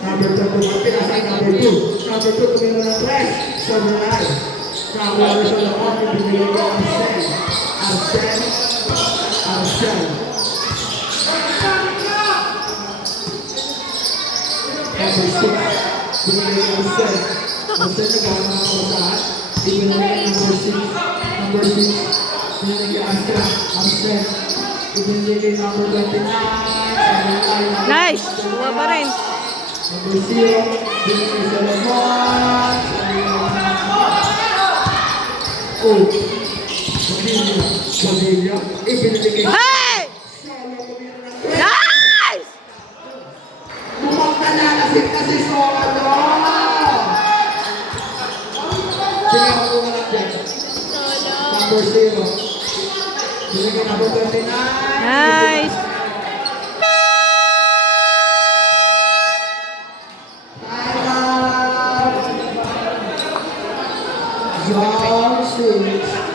Number 2 pumating, assign number 2. Number 2, tumira ng press. Sa Mulay. Nakakuha siya ng off, ibinigay niya ang Arsen. Arsen. Number 6, binigay niya ang Arsen. Arsen nagkakaroon ng kawasahan. Ibinigay niya number 6. Number 6, binigay niya Astra. Arsen. Ibinigay niya number 29. Nice! Buwa pa rin. Number 0, binigay sa Lamont. Oh, Padilla, ibinigay. Hey! Nice! Bumagkalalasip kasi Solo! Sige, ako lang dyan. Number 0. Binigay number 29. Nice! John 6.